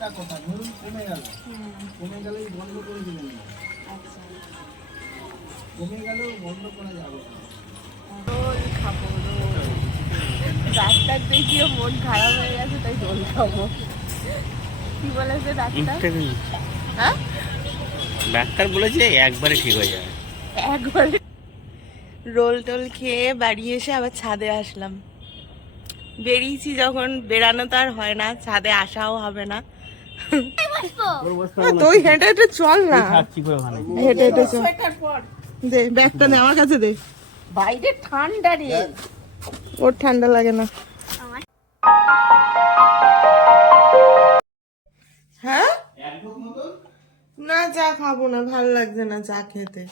একটা কথা ধরুন কমে গেল। কমে গেলেই বন্ধ করে দিলেন। না আচ্ছা কমে গেলেও বন্ধ করা যাবে রোল খাব ডাক্তার দেখিয়ে মন খারাপ হয়ে গেছে তাই রোল খাব। কি বলেছে ডাক্তার? হ্যাঁ? ডাক্তার বলেছে একবারে ঠিক হয়ে যাবে। একবার। রোল টোল খেয়ে বাড়ি এসে আবার ছাদে আসলাম। বেরিয়েছি যখন বেরানো তো আর হয় না ছাদে আসাও হবে না। তুই হেঁটে হেঁটে চল না। হেঁটে হেঁটে চল। দে ব্যাগটা নে আমার কাছে দে। বাইরে ঠান্ডা রে। ওর ঠান্ডা লাগে না। হ্যাঁ? না চা খাব না ভালো লাগছে না চা খেতে।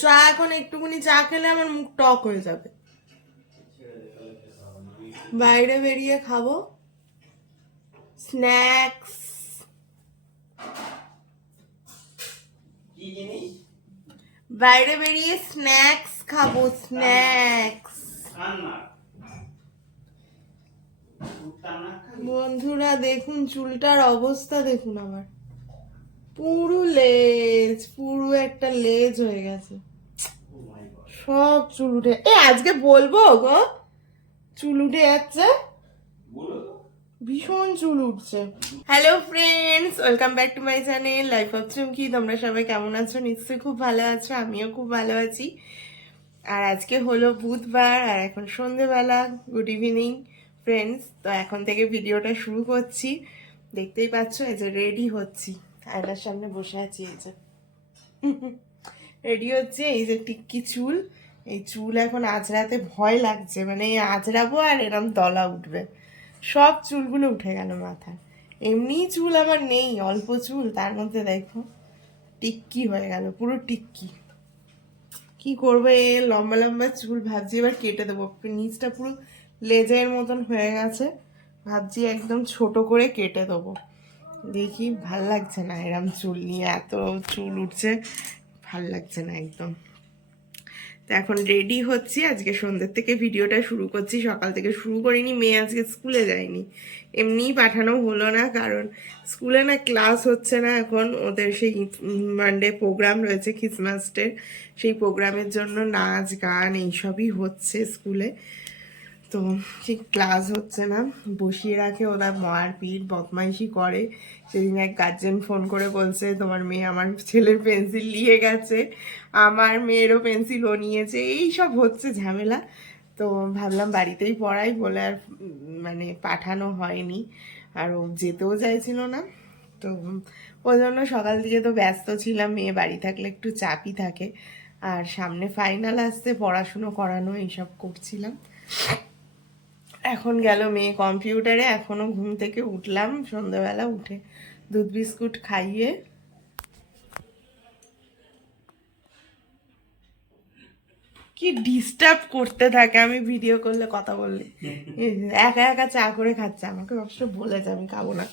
চা এখন একটুখানি চা খেলে আমার মুখ টক হয়ে যাবে। বাইরে বেরিয়ে খাব। স্ন্যাক্স। বাইরে বেরিয়ে স্ন্যাক্স খাব স্ন্যাক্স। বন্ধুরা দেখুন চুলটার অবস্থা দেখুন আমার পুরো লেজ পুরো একটা লেজ হয়ে গেছে। সব চুল উঠে এ আজকে বলব গো চুল উঠে যাচ্ছে। ভীষণ চুল উঠছে। Hello friends welcome back to my channel life of Chumki তোমরা সবাই কেমন আছো? নিশ্চয়ই খুব ভালো আছো, আমিও খুব ভালো আছি। আর আজকে হলো বুধবার, আর এখন সন্ধেবেলা। গুড ইভিনিং ফ্রেন্ডস তো এখন থেকে ভিডিওটা শুরু করছি। দেখতেই পাচ্ছ, এই যে রেডি হচ্ছি। আয়নার সামনে বসে আছি, এই যে। রেডি হচ্ছে, এই যে টিক্কি চুল। এই চুল এখন আজরাতে ভয় লাগছে মানে এই আজরাবো আর এরম দলা উঠবে। সব চুলগুলো উঠে গেল মাথায়। এমনি চুল আমার নেই, অল্প চুল, তার মধ্যে দেখো, টিক্কি হয়ে গেল, পুরো টিক্কি। কি করব এ লম্বা লম্বা চুল ভাবছি, এবার কেটে দেবো। নিচটা পুরো লেজের মতন হয়ে গেছে, ভাবছি একদম ছোট করে কেটে দেবো। দেখি, ভালো লাগছে না এরম চুল নিয়ে, এত চুল উঠছে, ভালো লাগছে না একদম। তো এখন রেডি হচ্ছি। আজকে সন্ধ্যের থেকে ভিডিওটা শুরু করছি। সকাল থেকে শুরু করিনি, মেয়ে আজকে স্কুলে যায়নি। এমনিই পাঠানো হলো না, কারণ স্কুলে না ক্লাস হচ্ছে না এখন। ওদের সেই মানডে প্রোগ্রাম রয়েছে খ্রিসমাস ডের সেই প্রোগ্রামের জন্য নাচ, গান এইসবই হচ্ছে স্কুলে। তো ঠিক ক্লাস হচ্ছে না। বসিয়ে রাখে ওরা, মারপিট, বদমাইশি করে। সেদিন এক গার্জেন ফোন করে বলছে, তোমার মেয়ে আমার ছেলের পেন্সিল নিয়ে গেছে। আমার মেয়েরও পেন্সিল ও নিয়েছে। এই সব হচ্ছে ঝামেলা। তো ভাবলাম বাড়িতেই পড়াই বলে আর মানে পাঠানো হয়নি। আর ও যেতেও চাইছিল না। তো ওই জন্য সকাল থেকে তো ব্যস্ত ছিলাম। মেয়ে বাড়ি থাকলে একটু চাপই থাকে। আর সামনে ফাইনাল আসতে পড়াশুনো করানো, এইসব করছিলাম। এখন গেল মেয়ে কম্পিউটারে, এখনও ঘুম থেকে উঠলাম, সন্ধ্যাবেলা উঠে দুধ বিস্কুট খাইয়ে। কি ডিস্টার্ব করতে থাকে, আমি ভিডিও করলে কথা বললে। একা একা চা করে খাচ্ছে, আমাকে অবশ্য বলেছে আমি খাব না।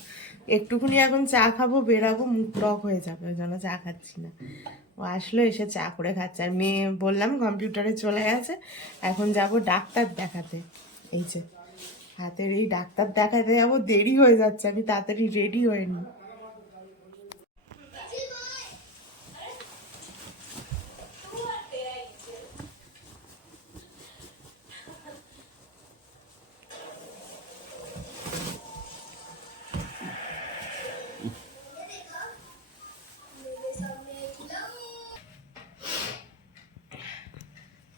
একটুখানি এখন চা খাব, বেরাবো, মুখ টক হয়ে যাবে, ওই জন্য চা খাচ্ছি না। ও আসলো, এসে চা করে খাচ্ছে। আর মেয়ে, বললাম কম্পিউটারে চলে গেছে, এখন যাব ডাক্তার দেখাতে। এই যে হাতের এই ডাক্তার দেখাতে যাব দেরি হয়ে যাচ্ছে আমি তাড়াতাড়ি রেডি হয়নি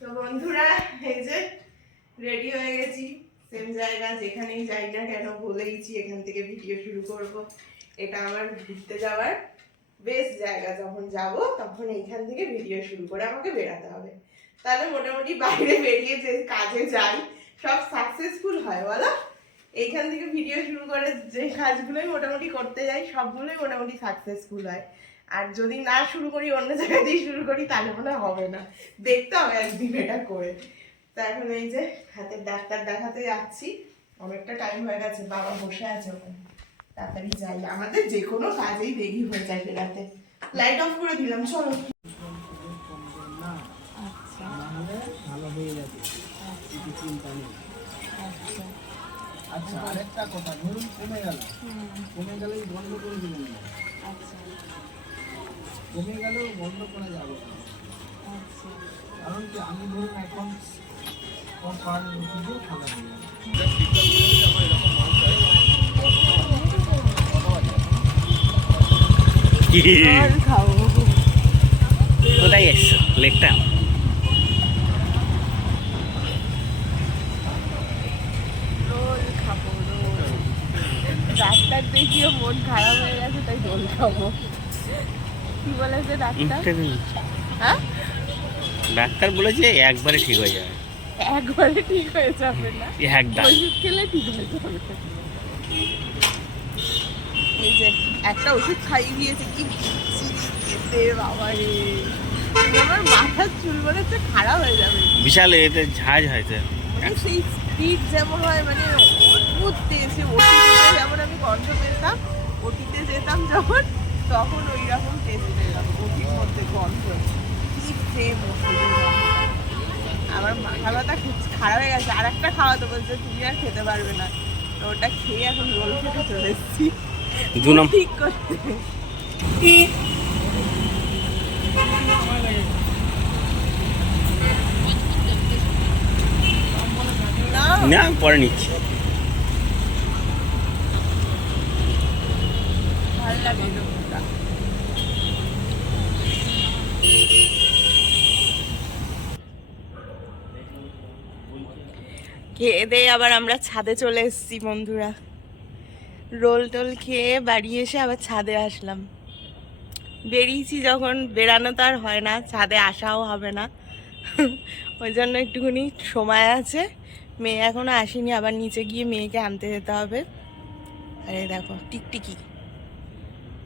তো বন্ধুরা এই যে রেডি হয়ে গেছি সেম জায়গা যেখানেই যাই না কেন বলেইছি, এখান থেকে ভিডিও শুরু করব। এটা আমার ঘুরতে যাওয়ার বেস্ট জায়গা। যখন যাব, তখন এইখান থেকে ভিডিও শুরু করে আমাকে বেরাতে হবে। তাহলে মোটামুটি বাইরে বেরিয়ে যে কাজে যাই, সব সাকসেসফুল হয়, বলো? এইখান থেকে ভিডিও শুরু করে যে কাজগুলোই মোটামুটি করতে যাই, সবগুলোই মোটামুটি সাকসেসফুল হয়। আর যদি না শুরু করি, অন্য জায়গা দিয়ে শুরু করি, তাহলে মনে হবে না। দেখতে হবে একদিন এটা করে। তো এখন এই যে হাতের ডাক্তার দেখাতে যাচ্ছি। অনেকটা টাইম হয়ে গেছে বাবা বসে আছে ওখানে। তাড়াতাড়ি যাই। আমাদের যে কোনো কাজেই দেরি হয়ে যায় বেরাতে লাইট অফ করে দিলাম চলো। আচ্ছা। ভালো হয়ে যাবে কিছু চিন্তা নেই আচ্ছা আর আচ্ছা আরেকটা কথা ধরুন কমে গেল। কমে গেলেই বন্ধ করে দিবেন না আচ্ছা। কমে গেলেও বন্ধ করা যাবে না। আচ্ছা। কারণ কি আমি ধরুন এখন ঠান্ডা হয়ে কোথায় এসছো? লেকটা ডাক্তার দেখিয়ে মন খারাপ হয়ে গেছে তাই রোল খাব। কি বলেছে ডাক্তার? হ্যাঁ? ডাক্তার বলেছে একবারে ঠিক হয়ে যাবে। একবারে ঠিক হয়ে যাবে না। একদম। খেলে ঠিক হয়ে যাবে। এই যে একটা ওষুধ খাইয়ে দিয়েছে কি খেতে বাবা রে আমার মাথার চুল মনে হচ্ছে খারাপ হয়ে যাবে। বিশাল এতে ঝাঁজ হয়েছে মানে সেই স্পিড যেমন হয় মানে অদ্ভুত তেজে ওটিতে যেমন আমি গন্ধ পেতাম ওটিতে যেতাম যখন তখন ওই রকম টেস্ট পেলাম ওটির মধ্যে গন্ধ। কি সেম আমার মাথা ব্যথা খুব খারাপ হয়ে গেছে। আর একটা খাওয়াতে বলছে তুমি আর খেতে পারবে না। তো ওটা খেয়ে এখন রোল খেতে চলে এসেছি। দু ঠিক করতে। না পরে নিচ্ছি। খেয়ে দিয়ে আবার আমরা ছাদে চলে এসেছি বন্ধুরা। রোল টোল খেয়ে বাড়ি এসে আবার ছাদে আসলাম। বেরিয়েছি যখন বেরানো তো আর হয় না, ছাদে আসাও হবে না। ওই জন্য একটুখানি সময় আছে। মেয়ে এখনও আসেনি, আবার নিচে গিয়ে মেয়েকে আনতে যেতে হবে। আরে দেখো, টিকটিকি।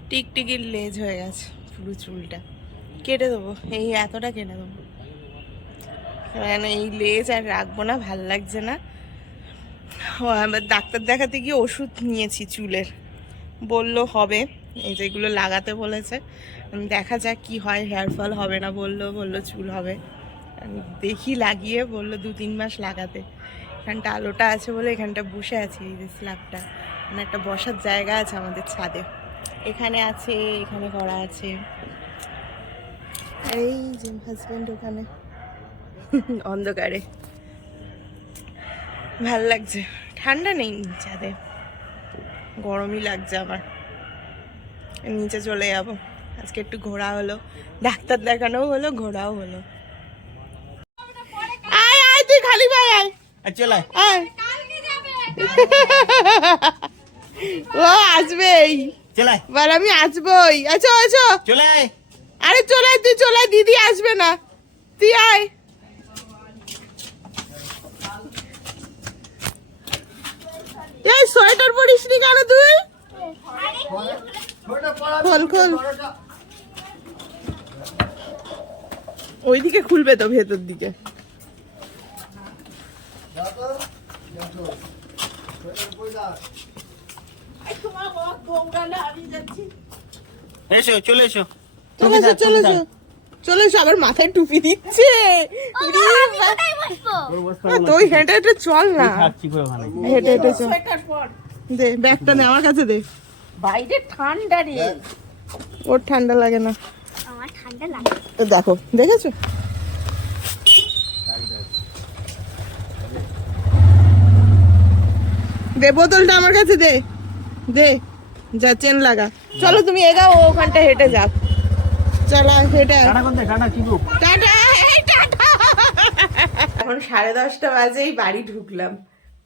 টিকটিকির লেজ হয়ে গেছে পুরো চুলটা। কেটে দেবো, এই এতটা কেটে দেবো। কেন এই লেজ আর রাখব না, ভালো লাগছে না। ডাক্তার দেখাতে গিয়ে ওষুধ নিয়েছি চুলের। বলল, হবে। এই যেগুলো লাগাতে বলেছে। দেখা যাক কি হয়, হেয়ার ফল হবে না? বলল বলল, চুল হবে। দেখি লাগিয়ে বলল, দু তিন মাস লাগাতে। এখানটা আলোটা আছে বলে এখানটা বসে আছি, এই যে স্ল্যাবটা। মানে একটা বসার জায়গা আছে আমাদের ছাদে। এখানে আছে, এখানে করা আছে। এই যে হাজব্যান্ড ওখানে। অন্ধকারে। ভালো লাগছে। ঠান্ডা নেই নিচাতে। গরমই লাগছে আমার নিচে চলে যাব। আজকে একটু ঘোরা হলো। ডাক্তার দেখানোও হলো ঘোরাও হলো। আয় আয় তুই খালি ভাই আয়। চলে আয়। ও আসবেই। এবার আমি আসবোই। আচ্ছা আচ্ছা চলে। আয়। আরে চলে তুই চলে দিদি আসবে না। তুই আয়। এই সোয়েটার পরিস নি কেন তুই? খোল খোল। ওইদিকে খুলবে তো ভেতর দিকে। এসো চলে এসো। চলে এসো চলে এসো। চলে এসো আবার মাথায় টুপি দিচ্ছে। তুই হেঁটে হেঁটে চল না। হেঁটে হেঁটে চল। দে ব্যাগটা নে আমার কাছে দে। বাইরে ঠান্ডা রে। ওর ঠান্ডা লাগে না। আমার ঠান্ডা লাগে। দেখো দেখেছ? দে বোতলটা আমার কাছে দে। দে যা চেন লাগা। চলো তুমি এগাও ওখানটা হেঁটে যাও চলো হেঁটে টাটা। এখন সাড়ে দশটা বাজেই বাড়ি ঢুকলাম।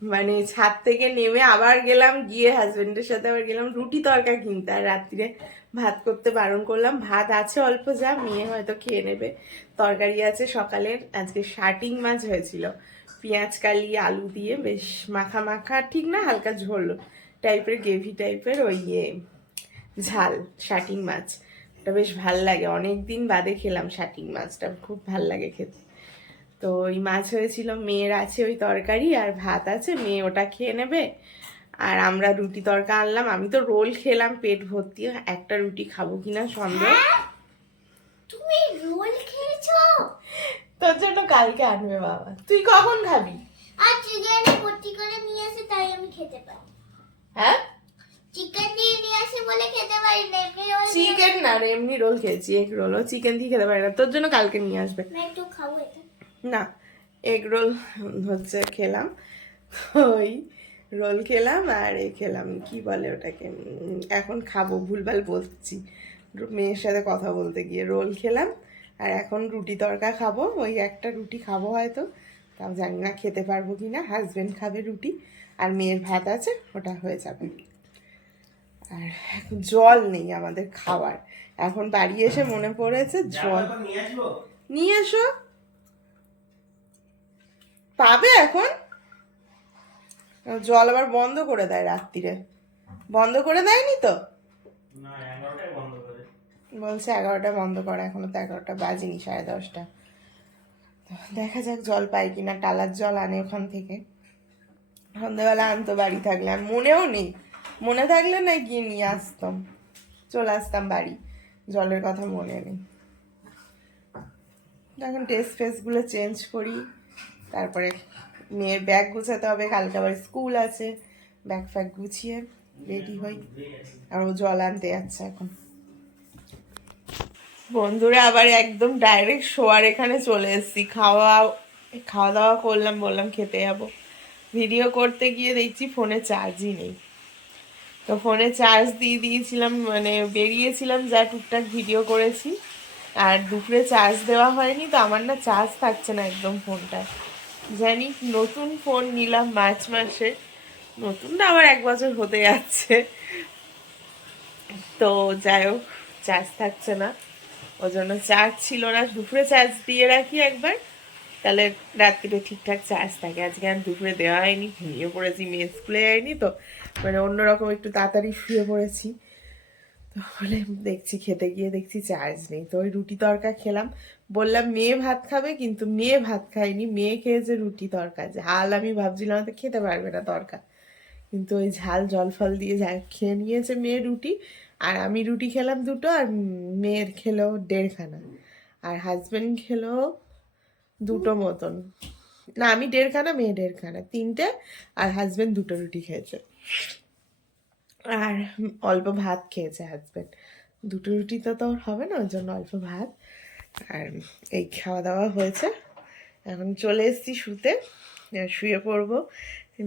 মানে ছাদ থেকে নেমে আবার গেলাম, গিয়ে হাজবেন্ডের সাথে আবার গেলাম, রুটি তরকা কিনতে। আর রাত্রিরে ভাত করতে বারণ করলাম, ভাত আছে অল্প যা, মেয়ে হয়তো খেয়ে নেবে। তরকারি আছে সকালের, আজকে শার্টিং মাছ হয়েছিল। পেঁয়াজ, কালি, আলু দিয়ে বেশ মাখা মাখা, ঠিক না, হালকা ঝোল টাইপের গ্রেভি টাইপের ওই ইয়ে ঝাল, শাটিং মাছ। ওটা বেশ ভালো লাগে। অনেক দিন বাদে খেলাম শাটিং মাছটা, খুব ভালো লাগে খেতে। তো ওই মাছ হয়েছিল মেয়ের আছে ওই তরকারি আর ভাত আছে মেয়ে ওটা খেয়ে নেবে। আর আমরা রুটি তরকা আনলাম আমি তো রোল খেলাম পেট ভর্তি একটা রুটি খাব কিনা সন্দেহ। তুমি রোল খেয়েছো? তোর জন্য কালকে আনবে বাবা। তুই কখন খাবি? আর চিকেনে ভর্তি করে নিয়ে আসে তাই আমি খেতে পারি। হ্যাঁ? চিকেন দিয়ে নিয়ে আসে বলে খেতে পারি না এমনি রোল চিকেন না রে এমনি রোল খেয়েছি এগ রোলও চিকেন দিয়ে খেতে পারি না। তোর জন্য কালকে নিয়ে আসবে। আমি একটু খাব এটা। না এগ রোল হচ্ছে খেলাম। ওই রোল খেলাম আর এ খেলাম কি বলে ওটাকে? এখন খাব ভুলভাল বলছি। মেয়ের সাথে কথা বলতে গিয়ে রোল খেলাম আর এখন রুটি তরকা খাব। ওই একটা রুটি খাব হয়তো তাও জানি না খেতে পারব কি না হাজব্যান্ড খাবে রুটি আর মেয়ের ভাত আছে ওটা হয়ে যাবে। আর এখন জল নেই আমাদের খাবার এখন বাড়ি এসে মনে পড়েছে জল নিয়ে এসো। পাবে এখন? জল আবার বন্ধ করে দেয় রাত্রিরে। বন্ধ করে দেয়নি তো? বলছে এগারোটা বন্ধ করে এখনও তো এগারোটা বাজেনি সাড়ে দশটা। দেখা যাক জল পাই কিনা টালার জল আনে ওখান থেকে। সন্ধ্যেবেলা আনতো বাড়ি থাকলে আর মনেও নেই। মনে থাকলে না গিয়ে নিয়ে আসতাম। চলে আসতাম বাড়ি জলের কথা মনে নেই। এখন টেস্ট ফেসগুলো চেঞ্জ করি। তারপরে মেয়ের ব্যাগ গুছাতে হবে, কালকে আবার স্কুল আছে। ব্যাগ ফ্যাগ গুছিয়ে রেডি হই। আর ও জল আনতে যাচ্ছে এখন। বন্ধুরা, আবার একদম ডাইরেক্ট শোয়ার এখানে চলে এসেছি। খাওয়া খাওয়া দাওয়া করলাম, বললাম খেতে যাব। ভিডিও করতে গিয়ে দেখছি ফোনে চার্জই নেই। তো ফোনে চার্জ দিয়ে দিয়েছিলাম মানে বেরিয়েছিলাম যা টুকটাক ভিডিও করেছি। আর দুপুরে চার্জ দেওয়া হয়নি, তো আমার না চার্জ থাকছে না একদম ফোনটা জানি, নতুন ফোন নিলাম মার্চ মাসে। নতুন না, আবার এক বছর হতে যাচ্ছে। তো যাই হোক চার্জ থাকছে না। ওই জন্য চার্জ ছিল না। দুপুরে চার্জ দিয়ে রাখি একবার। তাহলে রাত্রিরে ঠিকঠাক চার্জ থাকে। আজকে আর দুপুরে দেওয়া হয়নি। ঘুমিয়ে পড়েছি, মেয়ে স্কুলে যায়নি তো। মানে অন্যরকম একটু তাড়াতাড়ি শুয়ে পড়েছি। বলে দেখছি খেতে গিয়ে দেখছি চার্জ নেই। তো ওই রুটি তরকা খেলাম। বললাম, মেয়ে ভাত খাবে? কিন্তু মেয়ে ভাত খায়নি। মেয়ে খেয়েছে রুটি তরকা ঝাল আমি ভাবছিলাম তো খেতে পারবে না তরকা। কিন্তু ওই ঝাল, জল ফল দিয়ে যা খেয়ে নিয়েছে মেয়ে রুটি। আর আমি রুটি খেলাম দুটো, আর মেয়ের খেলো দেড়খানা। আর হাজবেন্ড খেলো দুটো মতন। না, আমি দেড়খানা, মেয়ে দেড়খানা। তিনটে, আর হাজবেন্ড দুটো রুটি খেয়েছে। আর অল্প ভাত খেয়েছে হাজবেন্ড দুটো রুটি তো তোর হবে না ওই জন্য অল্প ভাত। আর এই খাওয়া দাওয়া হয়েছে। এখন চলে এসেছি শুতে। আর শুয়ে পড়ব।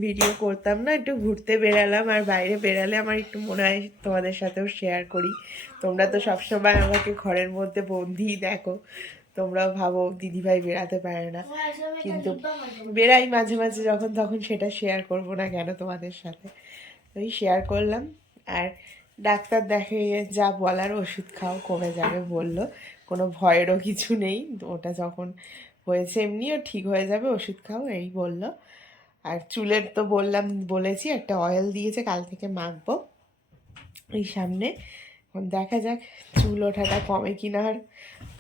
ভিডিও করতাম না একটু ঘুরতে বেরালাম। আর বাইরে বেরালে আমার একটু মনে হয় তোমাদের সাথেও শেয়ার করি। তোমরা তো সবসময় আমাকে ঘরের মধ্যে বন্দিই দেখো। তোমরাও ভাবো দিদিভাই বেরাতে পারে না। কিন্তু বেরাই মাঝে মাঝে যখন তখন সেটা শেয়ার করব না কেন তোমাদের সাথে। ওই শেয়ার করলাম। আর ডাক্তার দেখে যা বলার ওষুধ খাও, কমে যাবে বলল। কোনো ভয়েরও কিছু নেই। ওটা যখন হয়েছে এমনিও ঠিক হয়ে যাবে, ওষুধ খাও, এই বলল। আর চুলের তো বললাম, বলেছি, একটা অয়েল দিয়েছে, কাল থেকে মাখবো। এই সামনে, এখন দেখা যাক চুল ওঠাটা কমে কিনা আর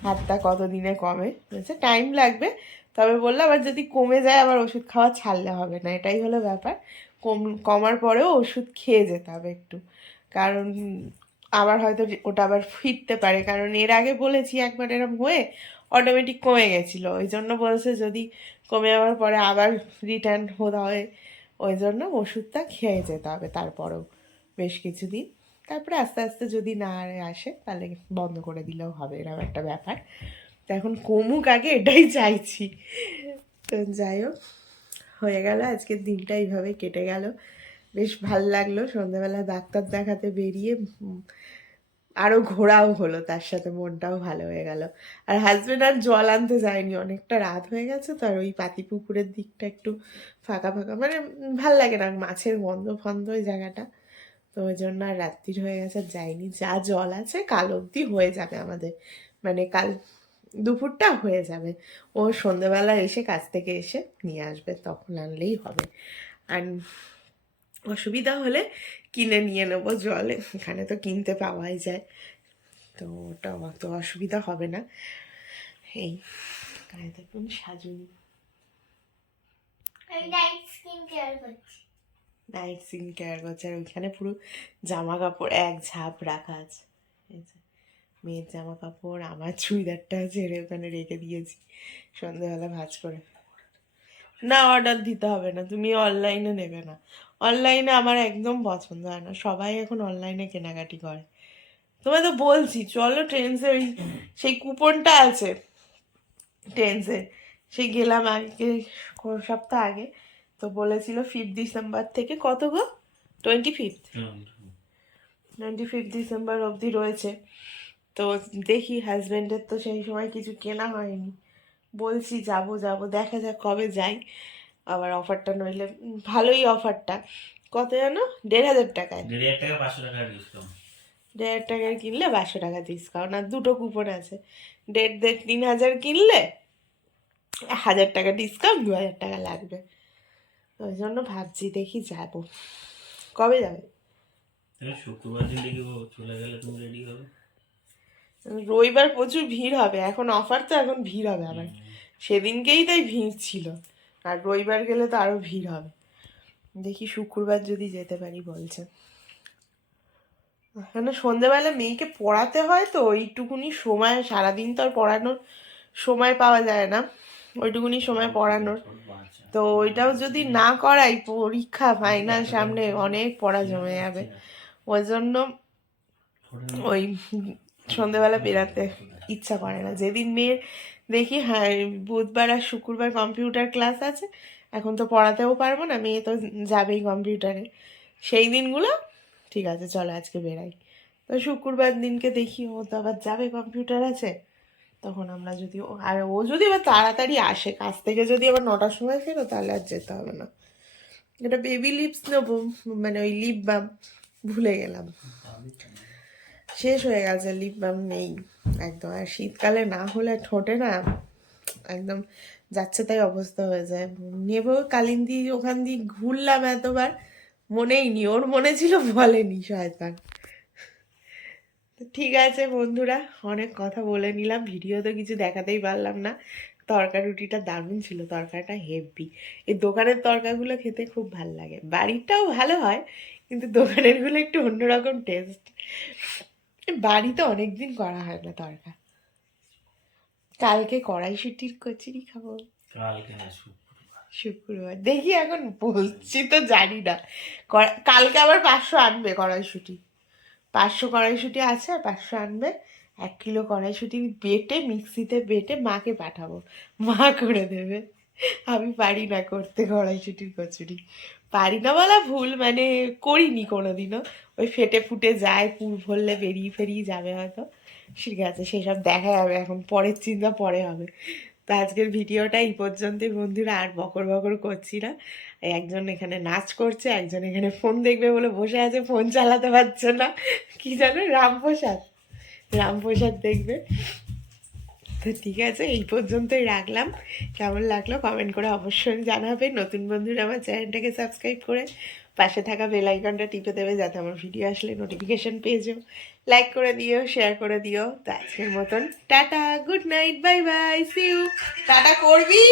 হাতটা কতদিনে কমে। বলছে টাইম লাগবে। তবে বললাম আবার যদি কমে যায়, আবার ওষুধ খাওয়া ছাড়লে হবে না। এটাই হলো ব্যাপার। কম, কমার পরেও ওষুধ খেয়ে যেতে হবে একটু। কারণ আবার হয়তো ওটা আবার ফিরতে পারে। কারণ এর আগে বলেছি একবার এরম হয়ে অটোমেটিক কমে গেছিল। ওই জন্য বলছে যদি কমে যাওয়ার পরে আবার রিটার্ন হতে হয়, ওই জন্য ওষুধটা খেয়ে যেতে হবে তারপরেও বেশ কিছুদিন। তারপরে আস্তে আস্তে যদি না আসে, তাহলে বন্ধ করে দিলেও হবে, এরকম একটা ব্যাপার। তো এখন কমুক আগে, এটাই চাইছি। তো যাই হোক। হয়ে গেল, আজকের দিনটা এইভাবে কেটে গেল। বেশ ভালো লাগল সন্ধ্যাবেলা ডাক্তার দেখাতে বেরিয়ে আরও ঘোরাও হলো, তার সাথে মনটাও ভালো হয়ে গেল। আর হাজবেন্ড আর জল আনতে যায়নি, অনেকটা রাত হয়ে গেছে তো, আর ওই পাতি পুকুরের দিকটা একটু ফাঁকা ফাঁকা মানে ভালো লাগে না, মাছের গন্ধ ফন্ধ ওই জায়গাটা। তো ওই জন্য আর রাত্রির হয়ে গেছে যাইনি, যা জল আছে কাল অবধি হয়ে যাবে আমাদের। মানে কাল দুপুরটা হয়ে যাবে। ও সন্ধ্যেবেলা এসে কাজ থেকে এসে নিয়ে আসবে তখন আনলেই হবে। আর অসুবিধা হলে কিনে নিয়ে নেব জল এখানে তো কিনতে পাওয়াই যায়। তো ওটা আমার তো অসুবিধা হবে না। এই গায়ে দেখুন সাজুনি। নাইট স্কিন কেয়ার করছি। আর ওইখানে পুরো জামা কাপড় এক ঝাপ রাখা আছে। মেয়ের জামা কাপড় আমার চুড়িদারটা ছেড়ে ওখানে রেখে দিয়েছি। সন্ধ্যেবেলা ভাজ করে। না অর্ডার দিতে হবে না তুমি অনলাইনে নেবে না। অনলাইনে আমার একদম পছন্দ হয় না। সবাই এখন অনলাইনে কেনাকাটি করে। তোমায় তো বলছি চলো ট্রেন্সে ওই সেই কুপনটা আছে ট্রেন্সে সেই গেলাম আগে কোন সপ্তাহ আগে। তো বলেছিল ফিফথ ডিসেম্বর থেকে কত গো? Twenty fifth twenty fifth December অবধি রয়েছে। তো দেখি হাজব্যান্ডের তো সেই সময় কিছু কেনা হয়নি। বলছি যাব যাব দেখা যাক কবে যাই। আবার অফারটা নইলে ভালোই অফারটা কত জানো? দেড় হাজার টাকায়। দেড় হাজার টাকা পাঁচশো টাকা ডিসকাউন্ট দেড় হাজার টাকার কিনলে পাঁচশো টাকা ডিসকাউন্ট আর দুটো কুপন আছে। দেড় দেড় তিন হাজার কিনলে হাজার টাকা ডিসকাউন্ট দু হাজার টাকা লাগবে। ওই জন্য ভাবছি দেখি যাব। কবে যাবে? শুক্রবার দিন দেখি চলে গেলে তুমি রেডি হবে। রবিবার প্রচুর ভিড় হবে এখন অফার তো এখন ভিড় হবে আবার। সেদিনকেই তাই ভিড় ছিল আর রবিবার গেলে তো আরও ভিড় হবে। দেখি শুক্রবার যদি যেতে পারি বলছে। কেন সন্ধেবেলা মেয়েকে পড়াতে হয় তো ওইটুকুনি সময় সারাদিন তো আর পড়ানোর সময় পাওয়া যায় না ওইটুকুনি সময় পড়ানোর। তো ওইটাও যদি না করাই পরীক্ষা ফাইনাল সামনে অনেক পড়া জমে যাবে। ওই জন্য ওই সন্ধেবেলা বেরাতে ইচ্ছা করে না। যেদিন মেয়ের দেখি হ্যাঁ বুধবার আর শুক্রবার কম্পিউটার ক্লাস আছে, এখন তো পড়াতেও পারব না, মেয়ে তো যাবেই কম্পিউটারে। সেই দিনগুলো, ঠিক আছে, চলো আজকে বেরাই। তো শুক্রবার দিনকে দেখি, ও তো আবার যাবে কম্পিউটার আছে, তখন আমরা যদি, আর ও যদি আবার তাড়াতাড়ি আসে, কাজ থেকে যদি আবার নটার সময় ফেরো, তাহলে আর যেতে হবে না। এটা বেবি লিপস নেব মানে ওই লিপ বাম ভুলে গেলাম। শেষ হয়ে গেছে লিপ বাম নেই, একদম। আর শীতকালে না হলে ঠোঁটে না একদম যাচ্ছে তাই অবস্থা হয়ে যায়। নেব কালিন্দি ওখান দিয়ে ঘুরলাম এতবার, মনেই নি ওর মনে ছিল বলেনি শয়তান। ঠিক আছে বন্ধুরা, অনেক কথা বলে নিলাম ভিডিও তো কিছু দেখাতেই পারলাম না। তরকা রুটিটা দারুণ ছিল, তরকাটা হেভি এই দোকানের তরকাগুলো খেতে খুব ভালো লাগে। বাড়িটাও ভালো হয়, কিন্তু দোকানেরগুলো একটু অন্যরকম টেস্ট বাড়িতে অনেকদিন করা হয় না তরকা। কালকে কড়াইশুটির কচুরি খাব। কালকে না শুক্রবার। দেখি এখন বলছি তো জানি না। কালকে আবার পাঁচশো আনবে কড়াইশুটি। পাঁচশো কড়াইশুটি আছে আর পাঁচশো আনবে। এক কিলো কড়াইশুটি বেটে মিক্সিতে বেটে মাকে পাঠাবো। মা করে দেবে। আমি পারি না করতে কড়াইশুটির কচুরি। পারি না বলা ভুল মানে করিনি কোনোদিনও। ওই ফেটে ফুটে যায়, পুর ভরলে বেরিয়ে ফেরিয়ে যাবে হয়তো। ঠিক আছে, সেসব দেখা যাবে এখন, পরের চিন্তা পরে হবে। তো আজকের ভিডিওটা এই পর্যন্তই বন্ধুরা, আর বকর বকর করছি না। একজন এখানে নাচ করছে, একজন এখানে ফোন দেখবে বলে বসে আছে, ফোন চালাতে পারছে না। কি জানো, রামপ্রসাদ। রামপ্রসাদ দেখবে। তো ঠিক আছে, এই পর্যন্তই রাখলাম। কেমন লাগল কমেন্ট করে অবশ্যই জানাবে নতুন বন্ধুরা আমার চ্যানেলটাকে সাবস্ক্রাইব করে পাশে থাকা বেল আইকনটা টিপে দেবে যাতে আমার ভিডিও আসলে নোটিফিকেশান পেয়ে যাও। লাইক করে দিও শেয়ার করে দিও। তো আজকের মতন tata good night bye bye see you tata করবি?